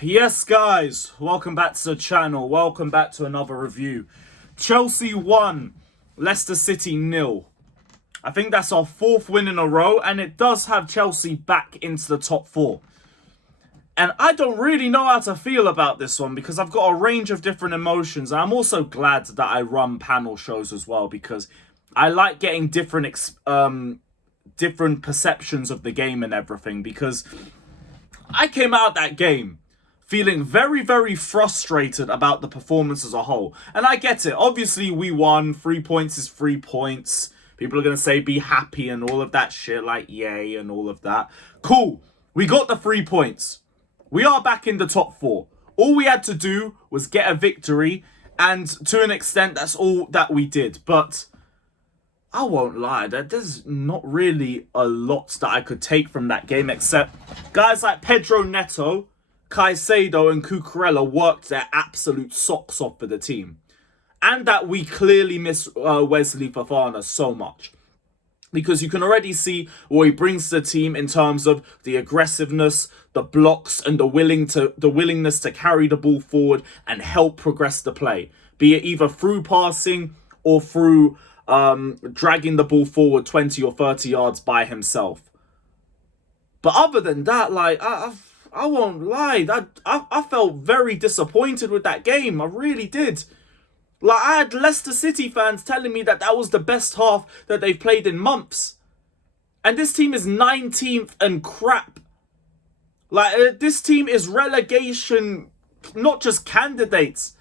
Yes, guys, welcome back to the channel. Welcome back to another review. Chelsea 1, Leicester City 0. I think that's our 4th win in a row, and it does have Chelsea back into the top 4. And I don't really know how to feel about this one because I've got a range of different emotions. And I'm also glad that I run panel shows as well because I like getting different perceptions of the game and everything, because I came out of that game feeling very, very frustrated about the performance as a whole. And I get it. Obviously, we won. 3 points is 3 points. People are going to say be happy and all of that shit, like yay and all of that. Cool. We got the 3 points. We are back in the top 4. All we had to do was get a victory, and to an extent, that's all that we did. But I won't lie, there's not really a lot that I could take from that game, except guys like Pedro Neto, Caicedo and Cucurella worked their absolute socks off for the team. And that we clearly miss Wesley Fofana so much. Because you can already see what he brings to the team in terms of the aggressiveness, the blocks, and the willingness to carry the ball forward and help progress the play. Be it either through passing or through dragging the ball forward 20 or 30 yards by himself. But other than that, like, I won't lie, I felt very disappointed with that game. I really did. Like, I had Leicester City fans telling me that that was the best half that they've played in months. And this team is 19th and crap. Like, this team is relegation, not just candidates.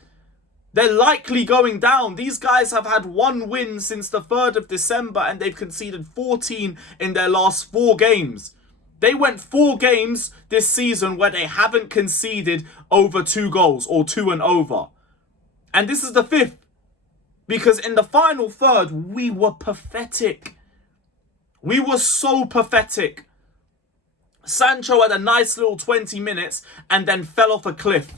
They're likely going down. These guys have had 1 win since the 3rd of December and they've conceded 14 in their last 4 games. They went 4 games this season where they haven't conceded over 2 goals or 2 and over. And this is the 5th. Because in the final third, we were pathetic. We were so pathetic. Sancho had a nice little 20 minutes and then fell off a cliff.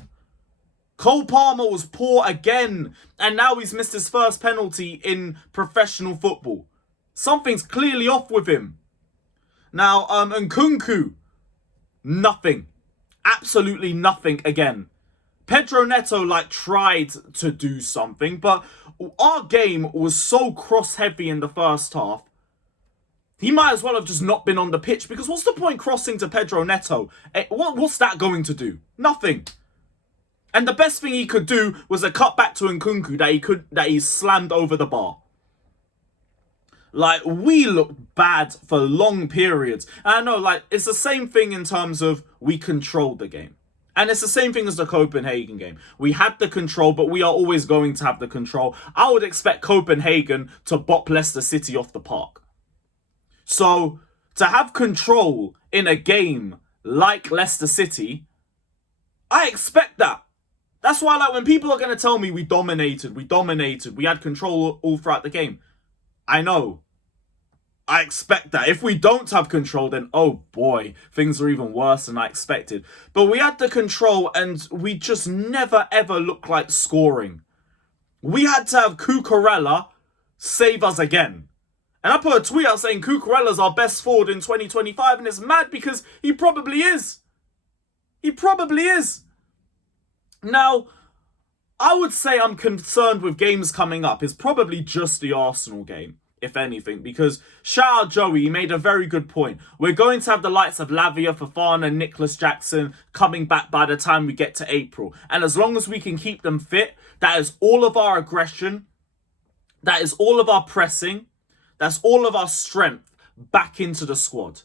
Cole Palmer was poor again, and now he's missed his first penalty in professional football. Something's clearly off with him. Now, Nkunku, nothing. Absolutely nothing again. Pedro Neto, tried to do something, but our game was so cross-heavy in the first half. He might as well have just not been on the pitch, because what's the point crossing to Pedro Neto? What's that going to do? Nothing. And the best thing he could do was a cut back to Nkunku that he slammed over the bar. Like, we looked bad for long periods. And I know, it's the same thing in terms of we controlled the game. And it's the same thing as the Copenhagen game. We had the control, but we are always going to have the control. I would expect Copenhagen to bop Leicester City off the park. So, to have control in a game like Leicester City, I expect that. That's why, when people are going to tell me we dominated, we had control all throughout the game. I know. I expect that. If we don't have control, then, oh boy, things are even worse than I expected. But we had the control and we just never ever looked like scoring. We had to have Cucurella save us again. And I put a tweet out saying Cucurella's our best forward in 2025, and it's mad because he probably is. He probably is. Now, I would say I'm concerned with games coming up. It's probably just the Arsenal game, if anything, because shout out Joey, he made a very good point. We're going to have the likes of Lavia, Fofana, and Nicholas Jackson coming back by the time we get to April. And as long as we can keep them fit, that is all of our aggression, that is all of our pressing, that's all of our strength back into the squad.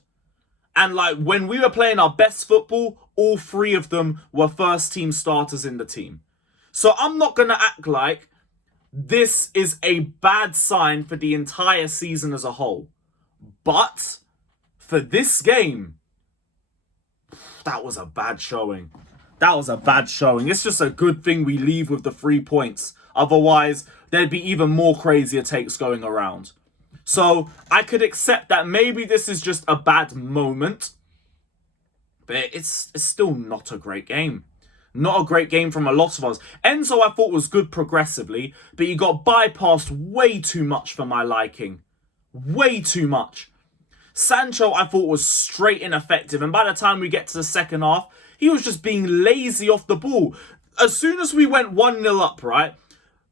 And when we were playing our best football, all 3 of them were first team starters in the team. So I'm not going to act like this is a bad sign for the entire season as a whole. But for this game, that was a bad showing. That was a bad showing. It's just a good thing we leave with the 3 points. Otherwise, there'd be even more crazier takes going around. So I could accept that maybe this is just a bad moment. But it's still not a great game. Not a great game from a lot of us. Enzo, I thought, was good progressively, but he got bypassed way too much for my liking. Way too much. Sancho, I thought, was straight ineffective, and by the time we get to the second half, He was just being lazy off the ball. As soon as we went 1-0 up, right,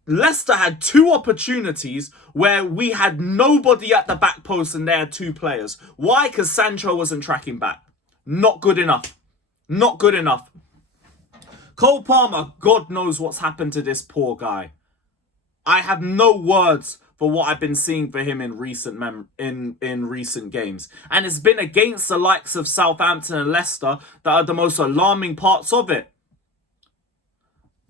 Leicester had 2 opportunities where we had nobody at the back post and they had 2 players. Why? Because Sancho wasn't tracking back. Not good enough. Not good enough. Cole Palmer, God knows what's happened to this poor guy. I have no words for what I've been seeing for him in recent recent games. And it's been against the likes of Southampton and Leicester that are the most alarming parts of it.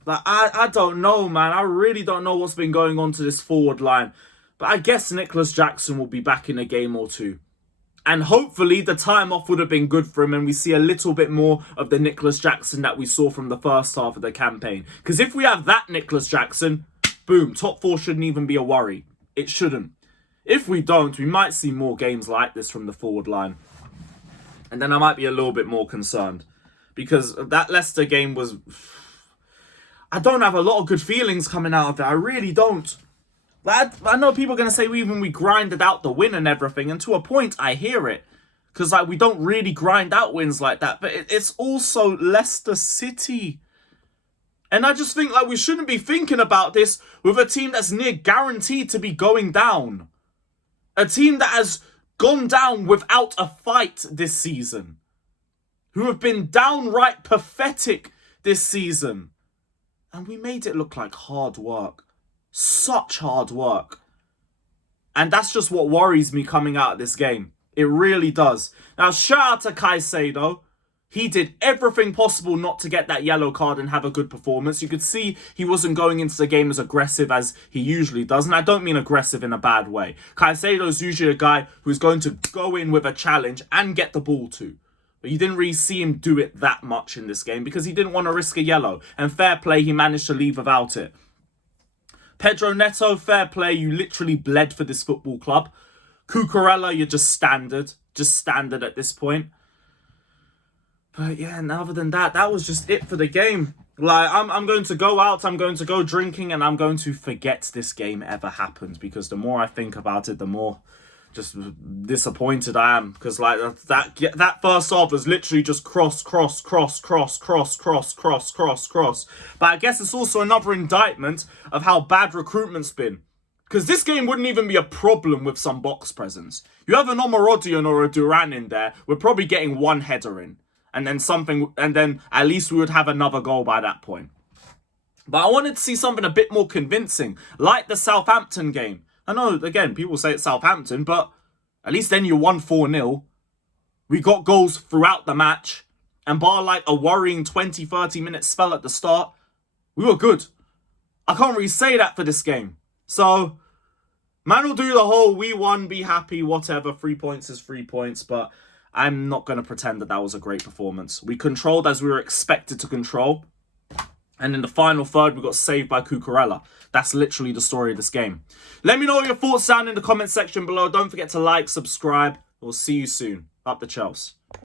Like, I don't know, man. I really don't know what's been going on to this forward line. But I guess Nicholas Jackson will be back in a game or 2. And hopefully the time off would have been good for him and we see a little bit more of the Nicholas Jackson that we saw from the first half of the campaign. Because if we have that Nicholas Jackson, boom, top 4 shouldn't even be a worry. It shouldn't. If we don't, we might see more games like this from the forward line. And then I might be a little bit more concerned. Because that Leicester game was... I don't have a lot of good feelings coming out of it. I really don't. I know people are going to say we grinded out the win and everything. And to a point, I hear it. Because like we don't really grind out wins like that. But it's also Leicester City. And I just think like we shouldn't be thinking about this with a team that's near guaranteed to be going down. A team that has gone down without a fight this season. Who have been downright pathetic this season. And we made it look like hard work. Such hard work. And that's just what worries me coming out of this game. It really does. Now, shout out to Caicedo. He did everything possible not to get that yellow card and have a good performance. You could see he wasn't going into the game as aggressive as he usually does. And I don't mean aggressive in a bad way. Caicedo's usually a guy who's going to go in with a challenge and get the ball too. But you didn't really see him do it that much in this game because he didn't want to risk a yellow. And fair play, he managed to leave without it. Pedro Neto, fair play, you literally bled for this football club. Cucurella, you're just standard. Just standard at this point. But yeah, and other than that, that was just it for the game. Like, I'm going to go out, I'm going to go drinking, and I'm going to forget this game ever happened. Because the more I think about it, the more just disappointed I am. Because like that first half was literally just cross. But I guess it's also another indictment of how bad recruitment's been. Because this game wouldn't even be a problem with some box presence. You have an Omarodion or a Duran in there, we're probably getting 1 header in. And then at least we would have another goal by that point. But I wanted to see something a bit more convincing, like the Southampton game. I know, again, people say it's Southampton, but at least then you won 4-0. We got goals throughout the match. And bar like a worrying 20-30 minute spell at the start, we were good. I can't really say that for this game. So, man will do the whole, we won, be happy, whatever. 3 points is 3 points, but I'm not going to pretend that was a great performance. We controlled as we were expected to control. And in the final third, we got saved by Cucurella. That's literally the story of this game. Let me know your thoughts down in the comment section below. Don't forget to like, subscribe. We'll see you soon. Up the Chelsea.